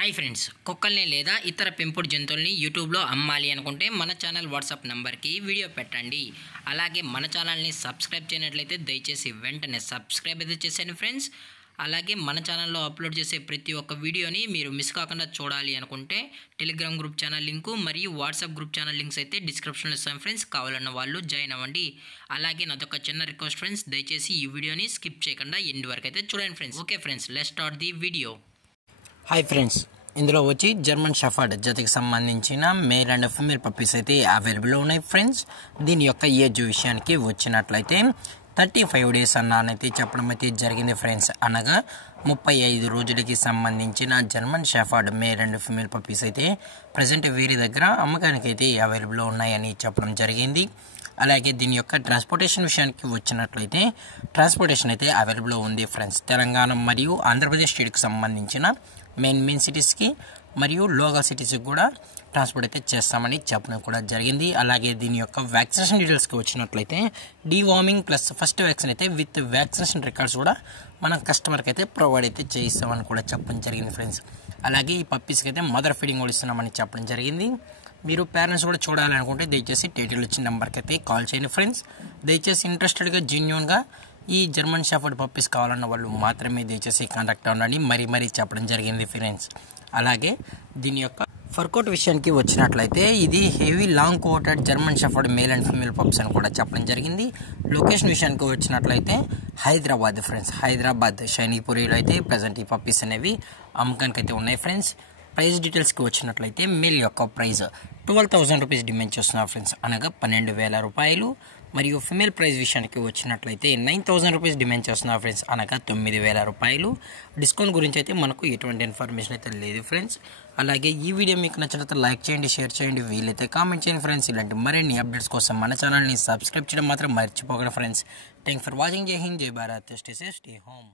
Hi friends, కుక్కల్ని లేదా ఇతర పెంపుడు జంతువుల్ని యూట్యూబ్లో అమ్మాలి అనుకుంటే మన ఛానల్ వాట్సాప్ నెంబర్కి వీడియో పెట్టండి. అలాగే మన ఛానల్ని సబ్స్క్రైబ్ చేయనట్లయితే దయచేసి వెంటనే సబ్స్క్రైబ్ అయితే చేసేయండి ఫ్రెండ్స్. అలాగే మన ఛానల్లో అప్లోడ్ చేసే ప్రతి ఒక్క వీడియోని మీరు మిస్ కాకుండా చూడాలి అనుకుంటే టెలిగ్రామ్ గ్రూప్ ఛానల్ లింకు మరియు వాట్సాప్ గ్రూప్ ఛానల్ లింక్స్ అయితే డిస్క్రిప్షన్లో ఇస్తాను ఫ్రెండ్స్. కావాలన్న వాళ్ళు జాయిన్ అవ్వండి. అలాగే నాదొక చిన్న రిక్వెస్ట్ ఫ్రెండ్స్, దయచేసి ఈ వీడియోని స్కిప్ చేయకుండా ఎండ్ వరకు అయితే చూడండి friends. Okay friends, let's start the video. Hi friends, ఇందులో వచ్చి జర్మన్ షెఫర్డ్ జతకి సంబంధించిన మేల్ అండ్ ఫీమేల్ పప్పీస్ అయితే అవైలబుల్ ఉన్నాయి ఫ్రెండ్స్. దీని యొక్క ఏజ్ విషయానికి వచ్చినట్లయితే 35 డేస్ అన్నానైతే చెప్పడం అయితే జరిగింది ఫ్రెండ్స్. అనగా 35 రోజులకి సంబంధించిన German shepherd male and female puppies అయితే ప్రజెంట్ వీరి దగ్గర అమ్మకానికి అయితే అవైలబుల్ ఉన్నాయని చెప్పడం జరిగింది. అలాగే దీని యొక్క ట్రాన్స్పోర్టేషన్ విషయానికి వచ్చినట్లయితే ట్రాన్స్పోర్టేషన్ అయితే అవైలబుల్ ఉంది ఫ్రెండ్స్. తెలంగాణ మరియు ఆంధ్రప్రదేశ్ స్టేట్కి సంబంధించిన మెయిన్ సిటీస్కి మరియు లోకల్ సిటీస్కి కూడా ట్రాన్స్పోర్ట్ అయితే చేస్తామని చెప్పడం కూడా జరిగింది. అలాగే దీని యొక్క వ్యాక్సినేషన్ డీటెయిల్స్కి వచ్చినట్లయితే డీవార్మింగ్ ప్లస్ ఫస్ట్ వ్యాక్సిన్ అయితే విత్ వ్యాక్సినేషన్ రికార్డ్స్ కూడా మనం కస్టమర్కి అయితే ప్రొవైడ్ అయితే చేయిస్తామని కూడా చెప్పడం జరిగింది ఫ్రెండ్స్. అలాగే ఈ పప్పీస్కి అయితే మదర్ ఫీడింగ్ కూడా ఇస్తున్నామని చెప్పడం జరిగింది. మీరు పేరెంట్స్ కూడా చూడాలనుకుంటే దయచేసి టైటిల్ వచ్చిన నెంబర్కి అయితే కాల్ చేయండి ఫ్రెండ్స్. దయచేసి ఇంట్రెస్టెడ్గా జెన్యూన్గా ఈ జర్మన్ షెఫర్డ్ పప్పీస్ కావాలన్న వాళ్ళు మాత్రమే దయచేసి కాంటాక్ట్ అవ్వండి మరీ చెప్పడం జరిగింది ఫ్రెండ్స్. అలాగే దీని యొక్క ఫర్కోట్ విషయానికి వచ్చినట్లయితే ఇది heavy long coated German shepherd male and female pups అని కూడా చెప్పడం జరిగింది. లొకేషన్ విషయానికి వచ్చినట్లయితే హైదరాబాద్ ఫ్రెండ్స్. హైదరాబాద్ షైనీపురిలో అయితే ప్రజెంట్ ఈ పప్పీస్ అనేవి అమ్మకానికి అయితే ఉన్నాయి ఫ్రెండ్స్. ప్రైస్ డీటెయిల్స్కి వచ్చినట్లయితే మేల్ యొక్క ప్రైస్ 12,000 రూపీస్ డిమాండ్ చేస్తున్నారు ఫ్రెండ్స్, అనగా 12,000 రూపాయలు. మరియు ఫిమేల్ ప్రైస్ విషయానికి వచ్చినట్లయితే 9,000 రూపీస్ డిమాండ్ చేస్తున్నారు ఫ్రెండ్స్, అనగా 9,000 రూపాయలు. డిస్కౌంట్ గురించి అయితే మనకు ఎటువంటి ఇన్ఫర్మేషన్ అయితే లేదు ఫ్రెండ్స్. అలాగే ఈ వీడియో మీకు నచ్చినట్లయితే లైక్ చేయండి, షేర్ చేయండి, వీలైతే కామెంట్ చేయండి ఫ్రెండ్స్. ఇలాంటి మరిన్ని అప్డేట్స్ కోసం మన ఛానల్ని సబ్స్క్రైబ్ చేయడం మాత్రం మర్చిపోకండి ఫ్రెండ్స్. Thank for watching. జై హింద్, జై Bharat, stay safe, stay home.